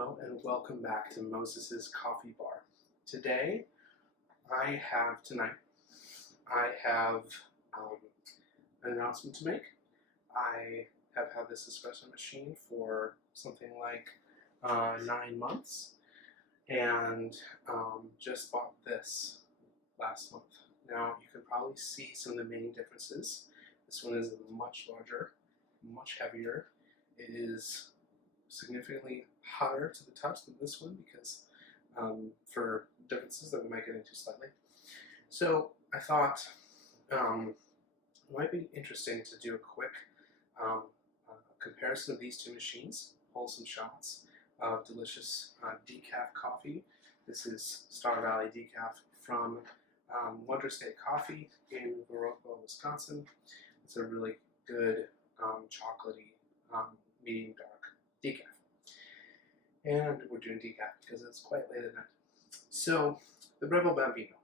Hello and welcome back to Moses's Coffee Bar. Tonight I have an announcement to make. I have had this espresso machine for something like 9 months and just bought this last month. Now you can probably see some of the main differences. This one is much larger, much heavier. It is significantly hotter to the touch than this one because for differences that we might get into slightly. So I thought it might be interesting to do a quick comparison of these two machines, pull some shots of delicious decaf coffee. This is Star Valley Decaf from Wonder State Coffee in Viroqua, Wisconsin. It's a really good chocolatey medium dark decaf. And we're doing decaf because it's quite late at night. So, the Breville Bambino.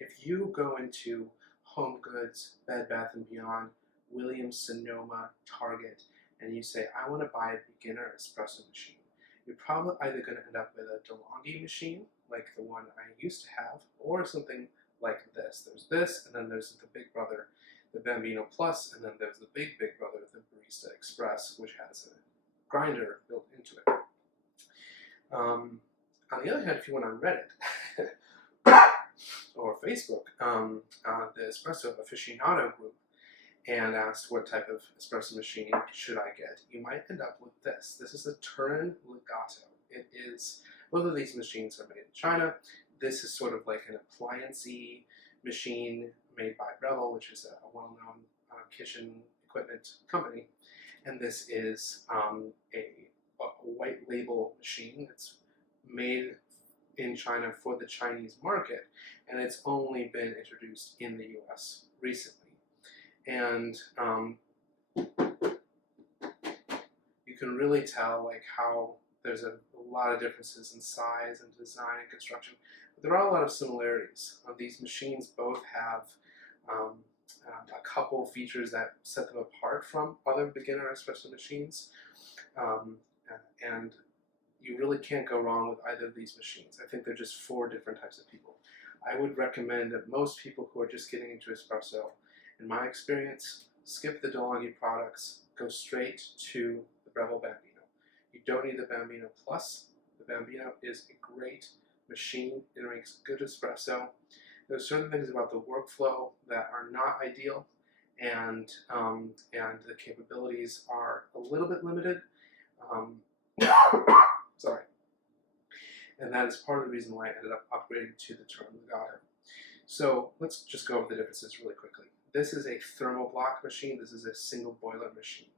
If you go into Home Goods, Bed Bath & Beyond, Williams Sonoma, Target, and you say, I want to buy a beginner espresso machine, you're probably either going to end up with a DeLonghi machine, like the one I used to have, or something like this. There's this, and then there's the big brother, the Bambino Plus, and then there's the big brother, the Barista Express, which has a grinder built into it. On the other hand, if you went on Reddit or Facebook, the Espresso aficionado group, and asked what type of espresso machine should I get, you might end up with this. This is the Turin Legato. It is, both of these machines are made in China. This is sort of like an appliance-y machine made by Breville, which is a well-known kitchen equipment company. And this is a white label machine that's made in China for the Chinese market, and it's only been introduced in the US recently. And you can really tell like how there's a lot of differences in size and design and construction, but there are a lot of similarities. These machines both have a couple features that set them apart from other beginner espresso machines, and you really can't go wrong with either of these machines. I think they're just for different types of people. I would recommend that most people who are just getting into espresso, in my experience, skip the DeLonghi products, go straight to the Breville Bambino. You don't need the Bambino Plus. The Bambino is a great machine. It makes good espresso. There's certain things about the workflow that are not ideal, and the capabilities are a little bit limited. Sorry. And that is part of the reason why I ended up upgrading to the Turin Legato. So let's just go over the differences really quickly. This is a thermoblock machine. This is a single boiler machine.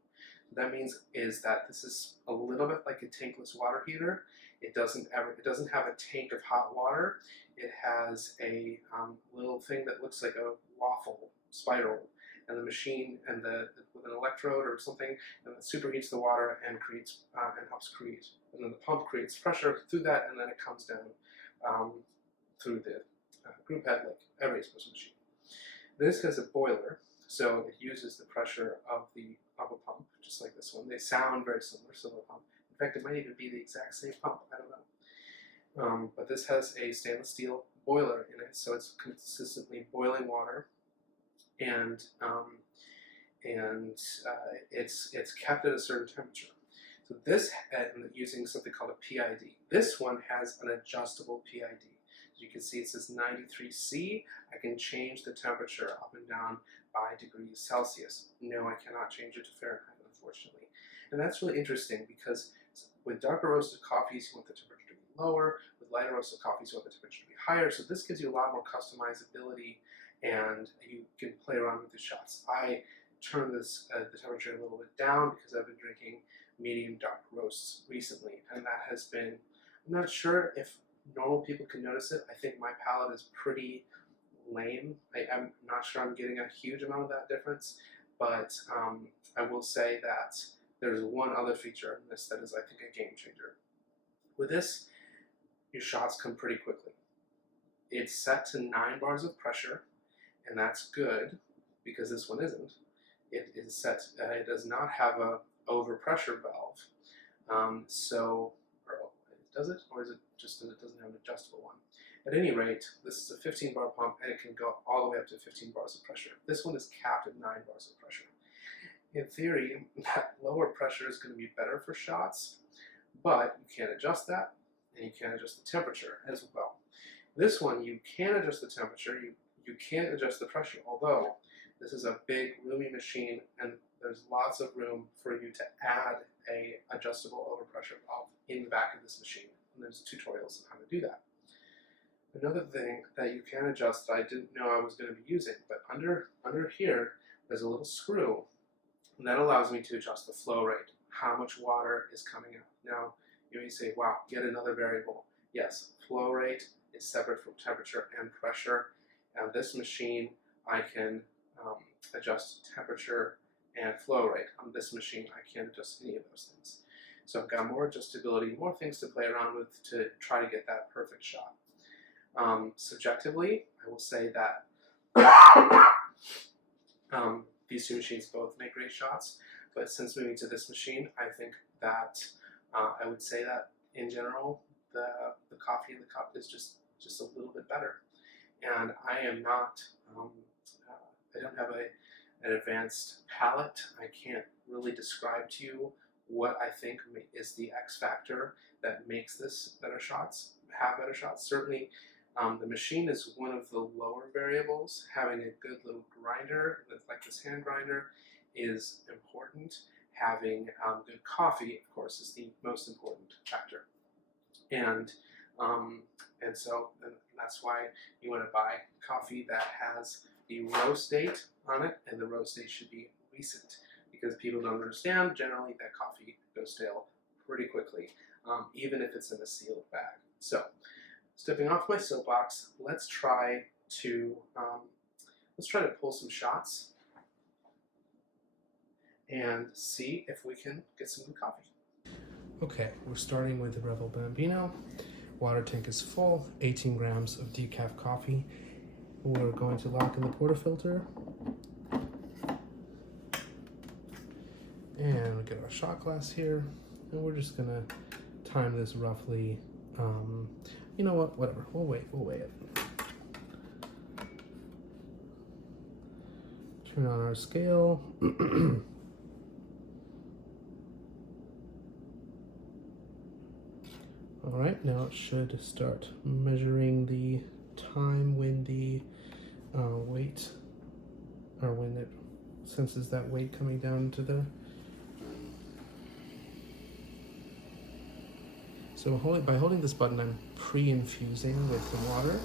What that means is that this is a little bit like a tankless water heater. It doesn't have a tank of hot water. It has a little thing that looks like a waffle spiral, and the machine and with an electrode or something, and it superheats the water and creates and helps create. And then the pump creates pressure through that, and then it comes down through the group head like every espresso machine. This has a boiler, so it uses the pressure of a pump, just like this one. They sound very similar to the pump. In fact, it might even be the exact same pump. I don't know. But this has a stainless steel boiler in it, so it's consistently boiling water, and it's kept at a certain temperature. So this, using something called a PID. This one has an adjustable PID. As you can see, it says 93C. I can change the temperature up and down by degrees Celsius. No, I cannot change it to Fahrenheit, unfortunately. And that's really interesting because with darker roasted coffees, you want the temperature to be lower. With lighter roasted coffees, you want the temperature to be higher. So this gives you a lot more customizability, and you can play around with the shots. I turned this the temperature a little bit down because I've been drinking medium dark roasts recently, and that has been, I'm not sure if normal people can notice it. I think my palate is pretty lame. I'm not sure I'm getting a huge amount of that difference, but I will say that there's one other feature in this that is, I think, a game changer. With this, your shots come pretty quickly. It's set to 9 bars of pressure, and that's good because this one isn't. It is set, it does not have a overpressure valve, does it? Or is it just that it doesn't have an adjustable one? At any rate, this is a 15 bar pump and it can go all the way up to 15 bars of pressure. This one is capped at 9 bars of pressure. In theory, that lower pressure is going to be better for shots, but you can't adjust that, and you can't adjust the temperature as well. This one, you can adjust the temperature, you can't adjust the pressure, although this is a big, roomy machine, and there's lots of room for you to add a adjustable overpressure valve in the back of this machine, and there's tutorials on how to do that. Another thing that you can adjust that I didn't know I was going to be using, but under here, there's a little screw, and that allows me to adjust the flow rate, how much water is coming out. Now, you may say, wow, yet another variable. Yes, flow rate is separate from temperature and pressure. And this machine, I can adjust temperature and flow rate. On this machine, I can't adjust any of those things. So I've got more adjustability, more things to play around with to try to get that perfect shot. Subjectively, I will say that these two machines both make great shots, but since moving to this machine, I think that I would say that in general, the coffee in the cup is just a little bit better. And I am not, I don't have an advanced palate. I can't really describe to you what I think is the X factor that makes this have better shots. Certainly, the machine is one of the lower variables. Having a good little grinder, like this hand grinder, is important. Having good coffee, of course, is the most important factor. And that's why you want to buy coffee that has the roast date on it, and the roast date should be recent, because people don't understand generally that coffee goes stale pretty quickly, even if it's in a sealed bag. So, stepping off my soapbox, let's try to pull some shots and see if we can get some good coffee. Okay, we're starting with the Breville Bambino. Water tank is full, 18 grams of decaf coffee. We're going to lock in the portafilter. And we get our shot glass here. And we're just gonna time this roughly, you know what, whatever, we'll weigh it. Turn on our scale. All right, now it should start measuring the time when the weight, or when it senses that weight coming down to the. So by holding this button, I'm pre-infusing with the water.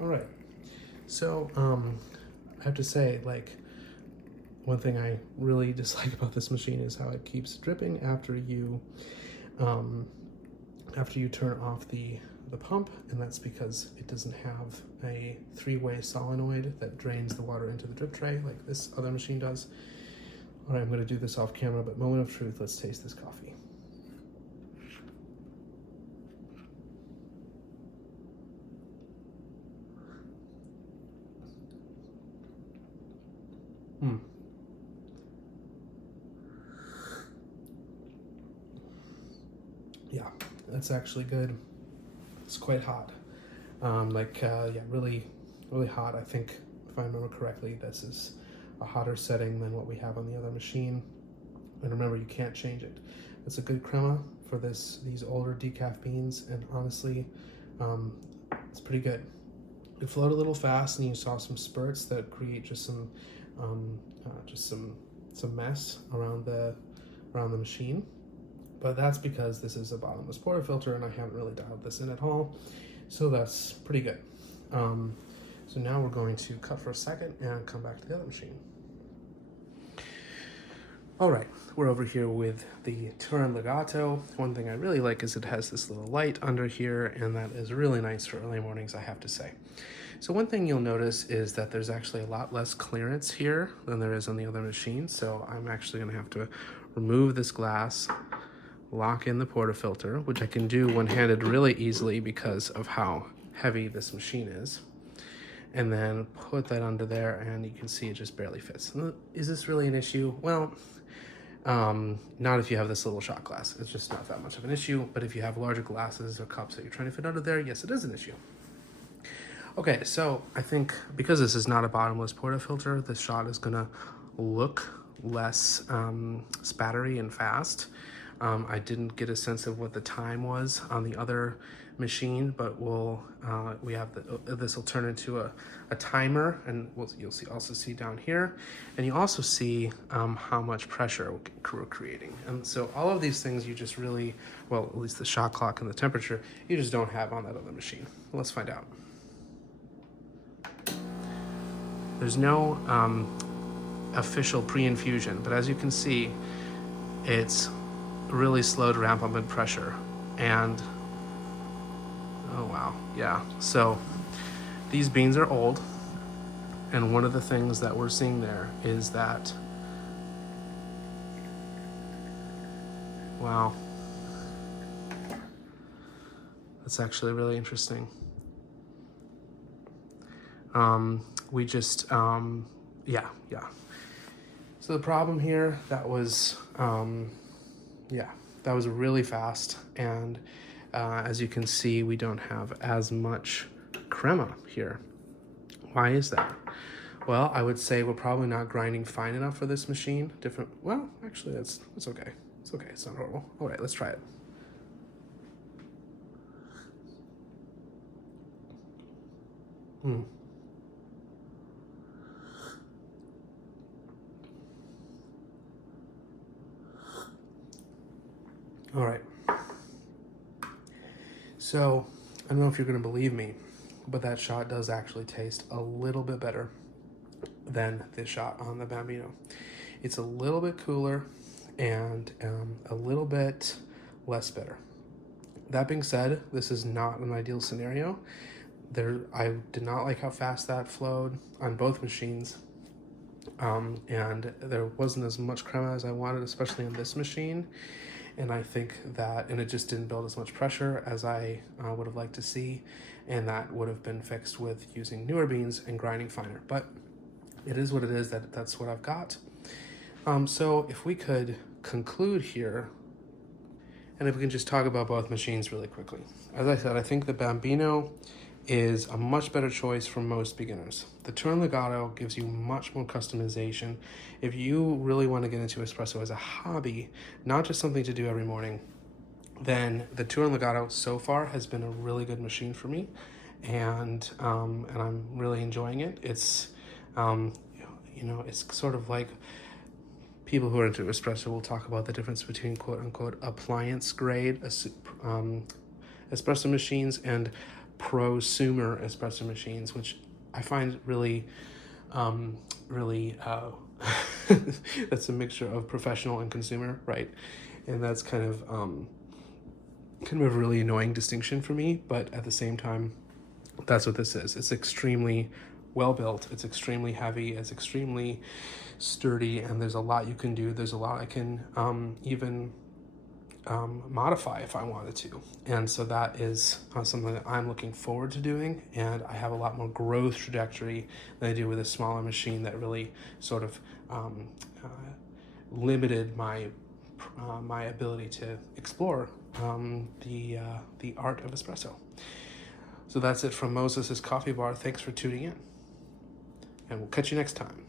All right, so I have to say, like, one thing I really dislike about this machine is how it keeps dripping after you turn off the pump, and that's because it doesn't have a 3-way solenoid that drains the water into the drip tray like this other machine does. All right, I'm going to do this off camera, but moment of truth, let's taste this coffee. Yeah, that's actually good. It's quite hot. Yeah, really, really hot. I think, if I remember correctly, this is a hotter setting than what we have on the other machine. And remember, you can't change it. It's a good crema for these older decaf beans, and honestly, it's pretty good. It flowed a little fast, and you saw some spurts that create just some mess around the machine. But that's because this is a bottomless portafilter, and I haven't really dialed this in at all, so that's pretty good. So now we're going to cut for a second and come back to the other machine. All right, we're over here with the Turin Legato. One thing I really like is it has this little light under here, and that is really nice for early mornings, I have to say. So one thing you'll notice is that there's actually a lot less clearance here than there is on the other machine, so I'm actually gonna have to remove this glass lock in the portafilter, which I can do one-handed really easily because of how heavy this machine is. And then put that under there, and you can see it just barely fits. Is this really an issue? Well, not if you have this little shot glass. It's just not that much of an issue. But if you have larger glasses or cups that you're trying to fit under there, yes, it is an issue. Okay, so I think because this is not a bottomless portafilter, the shot is gonna look less spattery and fast. I didn't get a sense of what the time was on the other machine, but we have this will turn into a timer, and you'll also see down here, and you also see how much pressure we're creating. And so all of these things you just really, well, at least the shot clock and the temperature, you just don't have on that other machine. Let's find out. There's no official pre-infusion, but as you can see, it's really slow to ramp up in pressure. And oh wow, yeah. So these beans are old, and one of the things that we're seeing there is that, wow, that's actually really interesting. We just, yeah. So the problem here, that was really fast. And as you can see, we don't have as much crema here. Why is that? Well, I would say we're probably not grinding fine enough for this machine. Well, actually, it's okay. It's okay, it's not horrible. All right, let's try it. All right. So, I don't know if you're gonna believe me, but that shot does actually taste a little bit better than the shot on the Bambino. It's a little bit cooler and a little bit less bitter. That being said, this is not an ideal scenario. I did not like how fast that flowed on both machines. And there wasn't as much crema as I wanted, especially on this machine. And I think that, and it just didn't build as much pressure as I would have liked to see, and that would have been fixed with using newer beans and grinding finer. But it is what it is, that's what I've got. So if we could conclude here, and if we can just talk about both machines really quickly. As I said, I think the Bambino is a much better choice for most beginners. The Turin Legato gives you much more customization. If you really want to get into espresso as a hobby, not just something to do every morning, then the Turin Legato so far has been a really good machine for me, and I'm really enjoying it. It's it's sort of like people who are into espresso will talk about the difference between quote unquote appliance grade espresso machines and prosumer espresso machines, which I find really that's a mixture of professional and consumer, right? And that's kind of a really annoying distinction for me, but at the same time, that's what this is. It's extremely well built, it's extremely heavy, it's extremely sturdy, and there's a lot you can do. There's a lot I can even modify if I wanted to. And so that is something that I'm looking forward to doing, and I have a lot more growth trajectory than I do with a smaller machine that really sort of limited my ability to explore the art of espresso. So that's it from Moses' Coffee Bar. Thanks for tuning in, and we'll catch you next time.